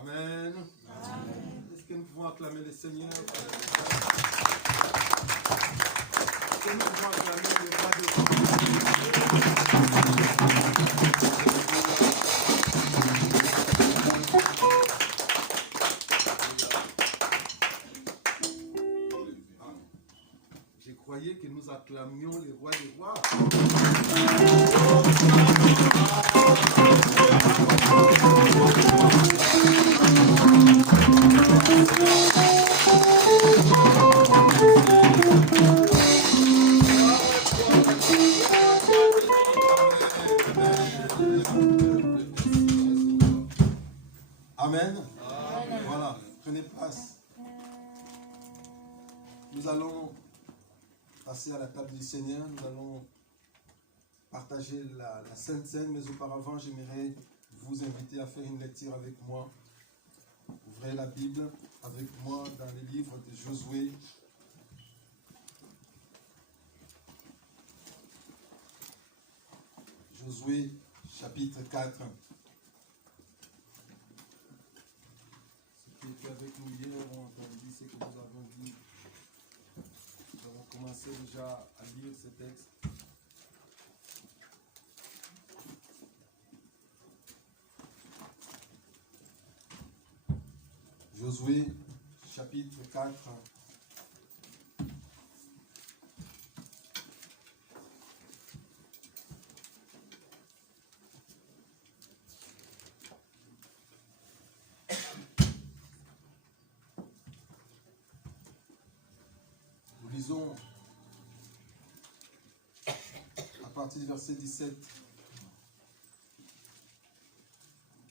Amen. Est-ce que nous pouvons acclamer le Seigneur? Est-ce que nous pouvons acclamer le roi de Je croyais que nous acclamions le roi des rois. Amen. Voilà, prenez place. Nous allons passer à la table du Seigneur. Nous allons partager la Sainte Seine, mais auparavant, j'aimerais vous inviter à faire une lecture avec moi. Ouvrez la Bible avec moi dans le livre de Josué. Josué, chapitre 4. Ceux qui étaient avec nous hier ont entendu ce que nous avons dit. Nous avons commencé déjà à lire ce texte. Josué, chapitre 4. Nous lisons à partir du verset 17.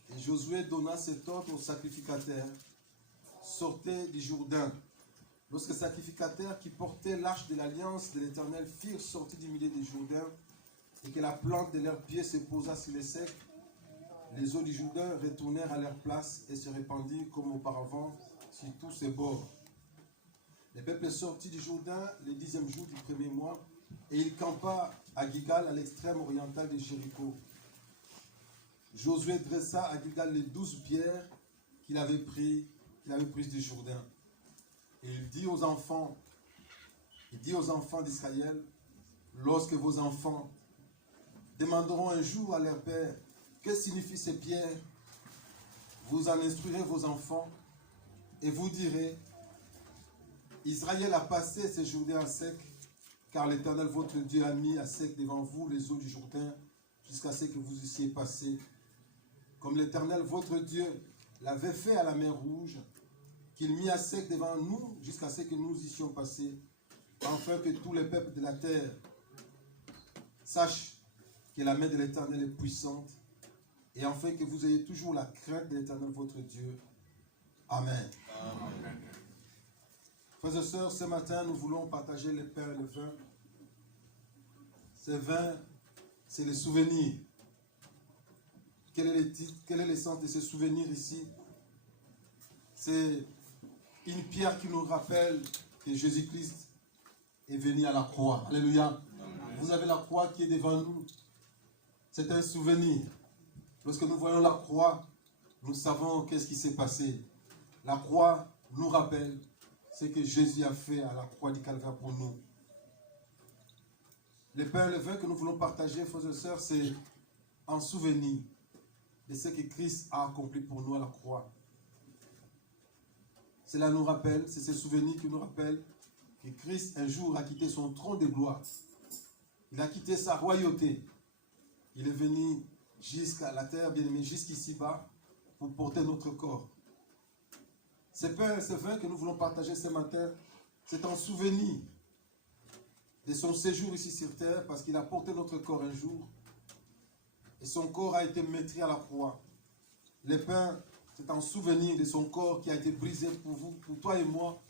Et Josué donna cet ordre aux sacrificateurs. Sortez du Jourdain. Lorsque les sacrificateurs qui portaient l'arche de l'alliance de l'Éternel firent sortir du milieu du Jourdain et que la plante de leurs pieds se posa sur les secs, les eaux du Jourdain retournèrent à leur place et se répandirent comme auparavant sur tous ses bords. Le peuple sortit du Jourdain le 10e jour du premier mois et il campa à Gilgal à l'extrême oriental de Jéricho. Josué dressa à Gilgal les 12 pierres qu'il avait prises du Jourdain. Et il dit aux enfants d'Israël, lorsque vos enfants demanderont un jour à leur père, que signifient ces pierres? Vous en instruirez vos enfants et vous direz, Israël a passé ces Jourdains à sec, car l'Éternel votre Dieu a mis à sec devant vous les eaux du Jourdain, jusqu'à ce que vous eussiez passé. Comme l'Éternel votre Dieu l'avait fait à la mer Rouge, qu'il mit à sec devant nous jusqu'à ce que nous y soyons passés, afin que tous les peuples de la terre sachent que la main de l'Éternel est puissante, et afin que vous ayez toujours la crainte de l'Éternel votre Dieu. Amen. Amen. Frères et sœurs, ce matin, nous voulons partager le pain et le vin. Ce vin, c'est le souvenir. Quel est le sens de ce souvenir ici? C'est une pierre qui nous rappelle que Jésus-Christ est venu à la croix. Alléluia. Amen. Vous avez la croix qui est devant nous. C'est un souvenir. Lorsque nous voyons la croix, nous savons qu'est-ce qui s'est passé. La croix nous rappelle ce que Jésus a fait à la croix du Calvaire pour nous. Le pain et le vin que nous voulons partager, frères et sœurs, c'est un souvenir de ce que Christ a accompli pour nous à la croix. Cela nous rappelle, c'est ce souvenir qui nous rappelle que Christ un jour a quitté son trône de gloire. Il a quitté sa royauté. Il est venu jusqu'à la terre, bien aimé, jusqu'ici bas, pour porter notre corps. Ce pain et ce vin que nous voulons partager ce matin, c'est un souvenir de son séjour ici sur terre, parce qu'il a porté notre corps un jour, et son corps a été meurtri à la croix. Le pain, c'est un souvenir de son corps qui a été brisé pour vous, pour toi et moi.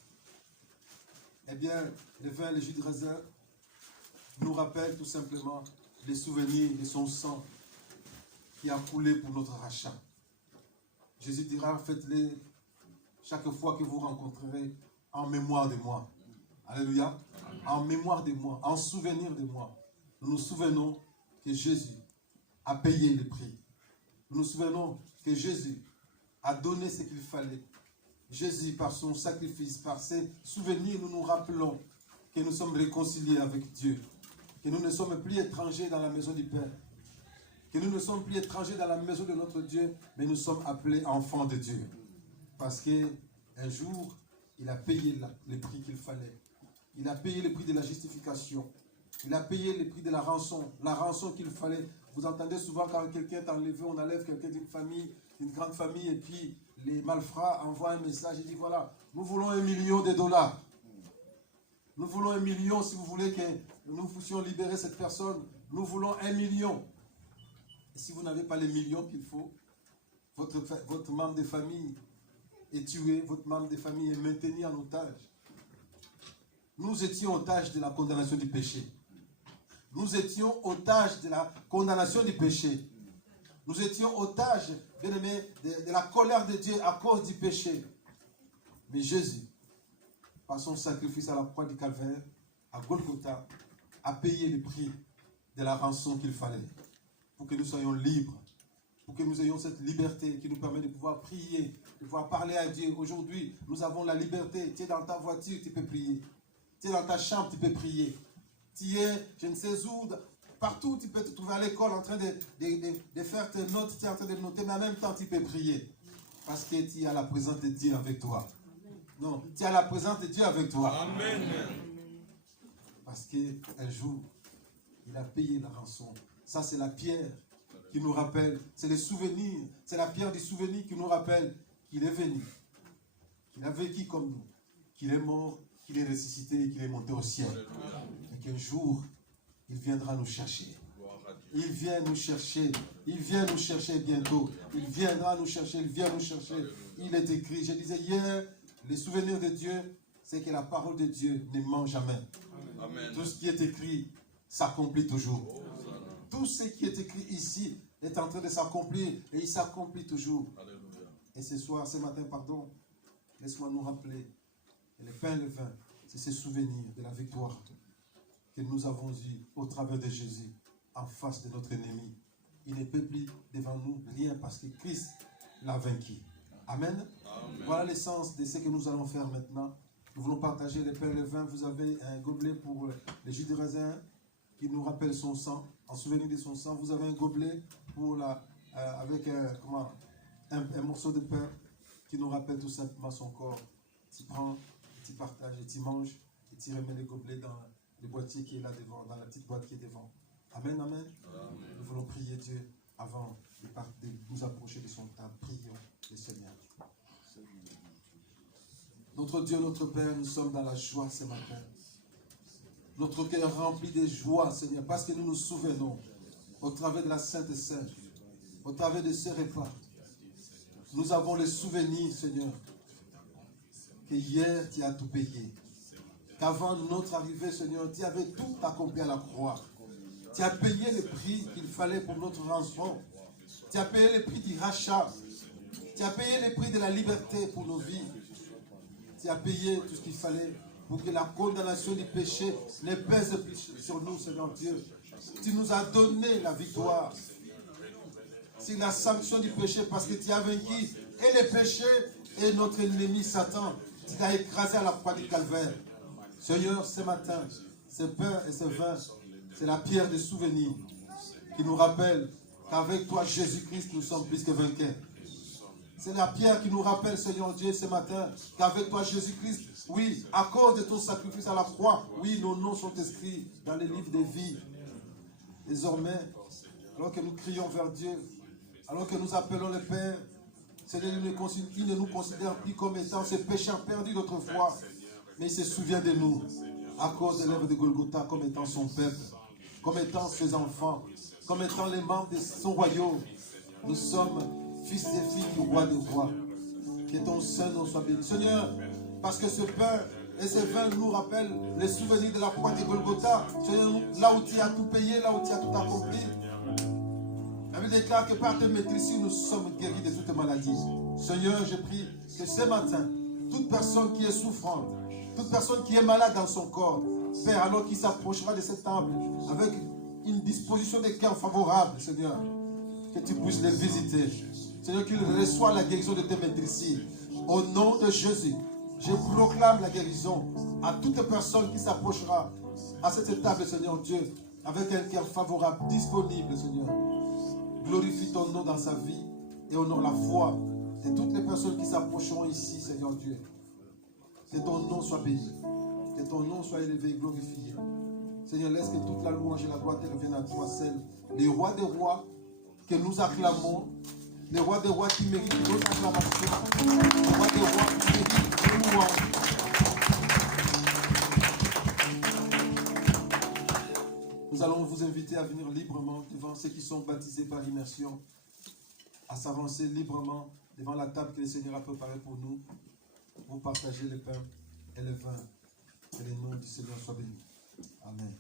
Eh bien, le vin, le jus de raisin, nous rappelle tout simplement les souvenirs de son sang qui a coulé pour notre rachat. Jésus dira, faites-les chaque fois que vous rencontrerez en mémoire de moi. Alléluia. En mémoire de moi, en souvenir de moi. Nous nous souvenons que Jésus a payé le prix. Nous nous souvenons que Jésus a donné ce qu'il fallait. Jésus, par son sacrifice, par ses souvenirs, nous nous rappelons que nous sommes réconciliés avec Dieu. Que nous ne sommes plus étrangers dans la maison du Père. Que nous ne sommes plus étrangers dans la maison de notre Dieu, mais nous sommes appelés enfants de Dieu. Parce qu'un jour, il a payé le prix qu'il fallait. Il a payé le prix de la justification. Il a payé le prix de la rançon qu'il fallait. Vous entendez souvent quand quelqu'un est enlevé, on enlève quelqu'un d'une famille, d'une grande famille, et puis les malfrats envoient un message et disent voilà, nous voulons $1 million. Nous voulons 1 million si vous voulez que nous puissions libérer cette personne. Nous voulons 1 million. Et si vous n'avez pas les millions qu'il faut, votre membre de famille est tué, votre membre de famille est maintenu en otage. Nous étions otages de la condamnation du péché. Nous étions otages de la condamnation du péché. Nous étions otages, bien aimés, de la colère de Dieu à cause du péché. Mais Jésus, par son sacrifice à la croix du Calvaire, à Golgotha, a payé le prix de la rançon qu'il fallait pour que nous soyons libres, pour que nous ayons cette liberté qui nous permet de pouvoir prier, de pouvoir parler à Dieu. Aujourd'hui, nous avons la liberté. Tu es dans ta voiture, tu peux prier. Tu es dans ta chambre, tu peux prier. Tu es, je ne sais où, partout, tu peux te trouver à l'école en train de faire tes notes, tu es en train de noter, mais en même temps, tu peux prier. Parce que tu as la présence de Dieu avec toi. Non, tu as la présence de Dieu avec toi. Amen. Parce qu'un jour, il a payé la rançon. Ça, c'est la pierre qui nous rappelle, c'est le souvenir, c'est la pierre du souvenir qui nous rappelle qu'il est venu, qu'il a vécu comme nous, qu'il est mort, qu'il est ressuscité et qu'il est monté au ciel. Et qu'un jour, il viendra nous chercher. Il vient nous chercher. Il vient nous chercher bientôt. Il viendra nous chercher. Il vient nous chercher. Il est écrit. Je disais hier, les souvenirs de Dieu, c'est que la parole de Dieu ne ment jamais. Amen. Tout ce qui est écrit s'accomplit toujours. Tout ce qui est écrit ici est en train de s'accomplir et il s'accomplit toujours. Alléluia. Et ce matin, laisse-moi nous rappeler que le pain et le vin, c'est ces souvenirs de la victoire que nous avons eue au travers de Jésus en face de notre ennemi. Il ne peut plus devant nous rien parce que Christ l'a vaincu. Amen. Amen. Voilà l'essence de ce que nous allons faire maintenant. Nous voulons partager le pain et le vin. Vous avez un gobelet pour le jus de raisin qui nous rappelle son sang, en souvenir de son sang. Vous avez un gobelet pour avec un morceau de pain qui nous rappelle tout simplement son corps. Tu prends, tu partages et tu manges et tu remets le gobelet dans le boîtier qui est là devant, dans la petite boîte qui est devant. Amen, amen. Amen. Nous voulons prier Dieu avant de nous approcher de son temps. Prions le Seigneur. Notre Dieu, notre Père, nous sommes dans la joie ce matin. Notre cœur rempli de joie, Seigneur, parce que nous nous souvenons, au travers de la Sainte Sainte, au travers de ce repas, nous avons le souvenir, Seigneur, que hier tu as tout payé. Qu'avant notre arrivée, Seigneur, tu avais tout accompli à la croix. Tu as payé le prix qu'il fallait pour notre rançon. Tu as payé le prix du rachat. Tu as payé le prix de la liberté pour nos vies. Tu as payé tout ce qu'il fallait pour que la condamnation du péché ne pèse plus sur nous, Seigneur Dieu. Tu nous as donné la victoire. C'est la sanction du péché parce que tu as vaincu et le péché et notre ennemi Satan. Tu l'as écrasé à la croix du Calvaire. Seigneur, ce matin, ce pain et ce vin, c'est la pierre de souvenir qui nous rappelle qu'avec toi, Jésus-Christ, nous sommes plus que vainqueurs. C'est la pierre qui nous rappelle, Seigneur Dieu, ce matin, qu'avec toi, Jésus-Christ, oui, à cause de ton sacrifice à la croix, oui, nos noms sont inscrits dans les livres de vie. Désormais, alors que nous crions vers Dieu, alors que nous appelons le Père, Seigneur, il ne nous considère plus comme étant ces pécheurs perdus d'autrefois, mais il se souvient de nous, à cause de l'œuvre de Golgotha, comme étant son peuple, comme étant ses enfants, comme étant les membres de son royaume. Nous sommes fils et filles du roi des rois. Que ton Saint-Nom soit béni. Seigneur, parce que ce pain et ce vin nous rappellent les souvenirs de la croix de Golgotha. Seigneur, là où tu as tout payé, là où tu as tout accompli. La Bible déclare que par tes maîtrises, nous sommes guéris de toute maladie. Seigneur, je prie que ce matin, toute personne qui est souffrante, toute personne qui est malade dans son corps, Père, alors qu'il s'approchera de cette table avec une disposition de cœur favorable, Seigneur, que tu puisses les visiter. Seigneur, qu'il reçoit la guérison de tes maîtrisses. Au nom de Jésus, je proclame la guérison à toute personne qui s'approchera à cette table, Seigneur Dieu, avec un cœur favorable, disponible, Seigneur. Glorifie ton nom dans sa vie et honore la foi de toutes les personnes qui s'approcheront ici, Seigneur Dieu. Que ton nom soit béni, que ton nom soit élevé et glorifié. Seigneur, laisse que toute la louange et la gloire te reviennent à toi seul. Les rois des rois que nous acclamons, les rois des rois qui méritent nos acclamations, les rois des rois qui méritent nos louanges. Nous allons vous inviter à venir librement devant ceux qui sont baptisés par immersion, à s'avancer librement devant la table que le Seigneur a préparée pour nous, pour partager le pain et le vin. Que le nom du Seigneur soit béni. Amen.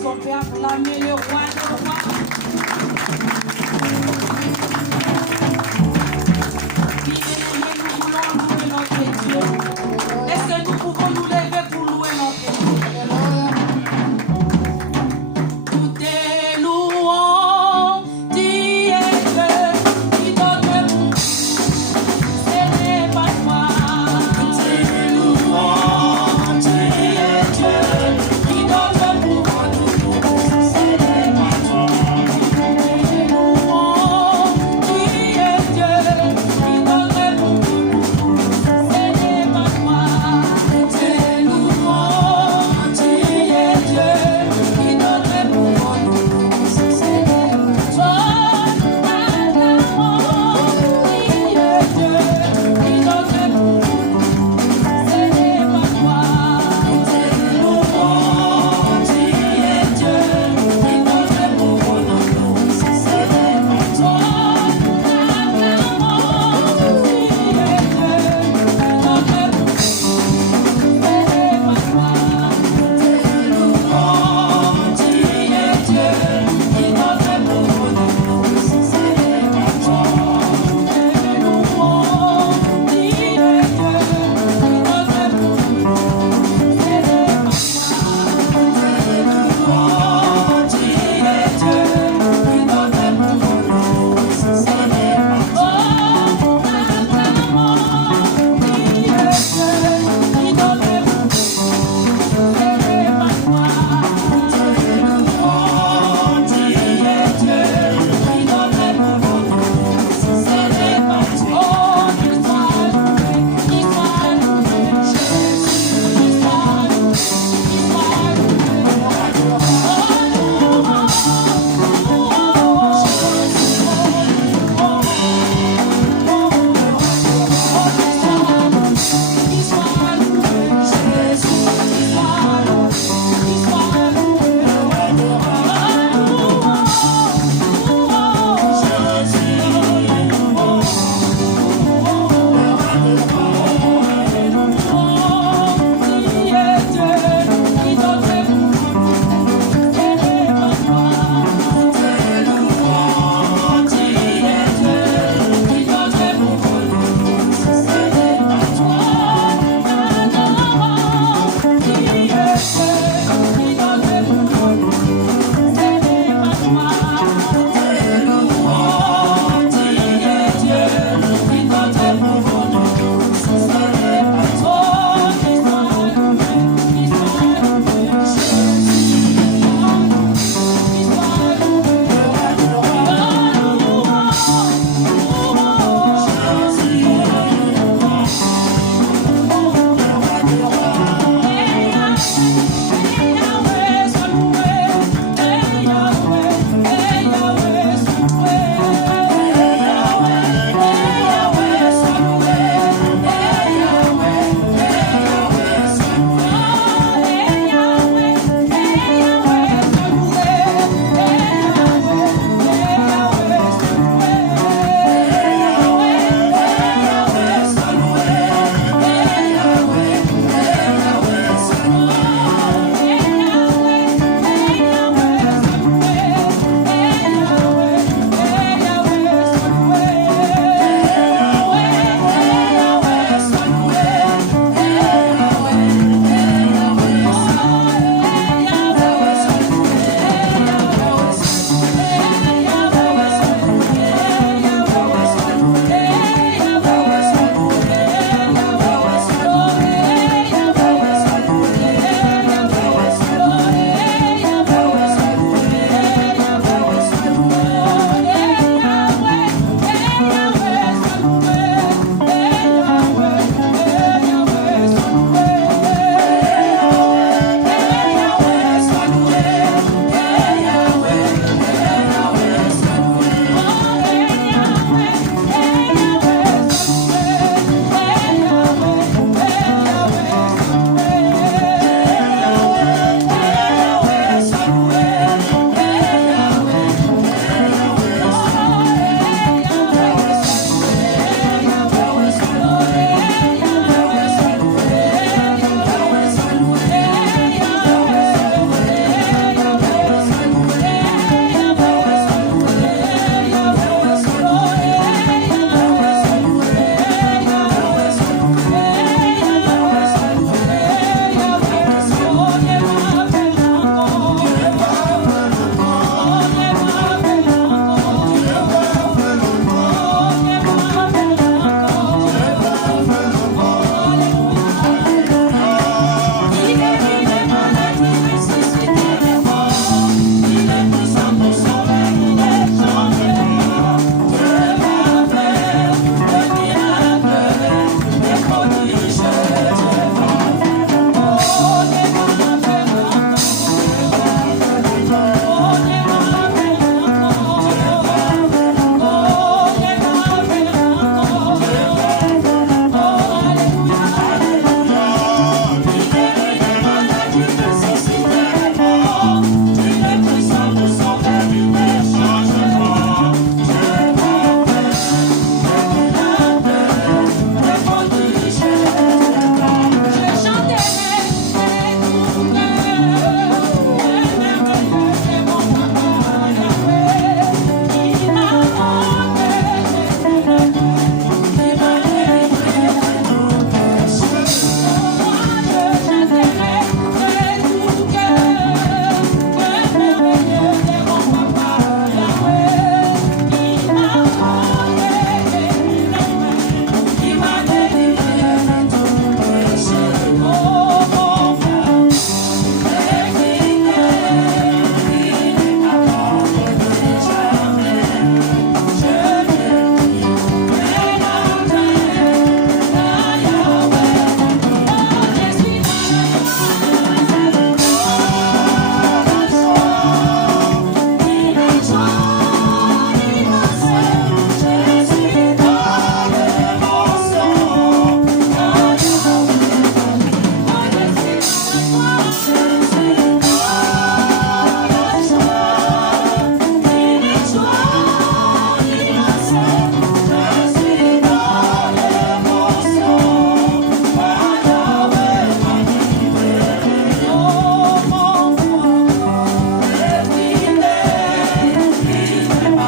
Est-ce qu'on peut acclamer le roi des rois?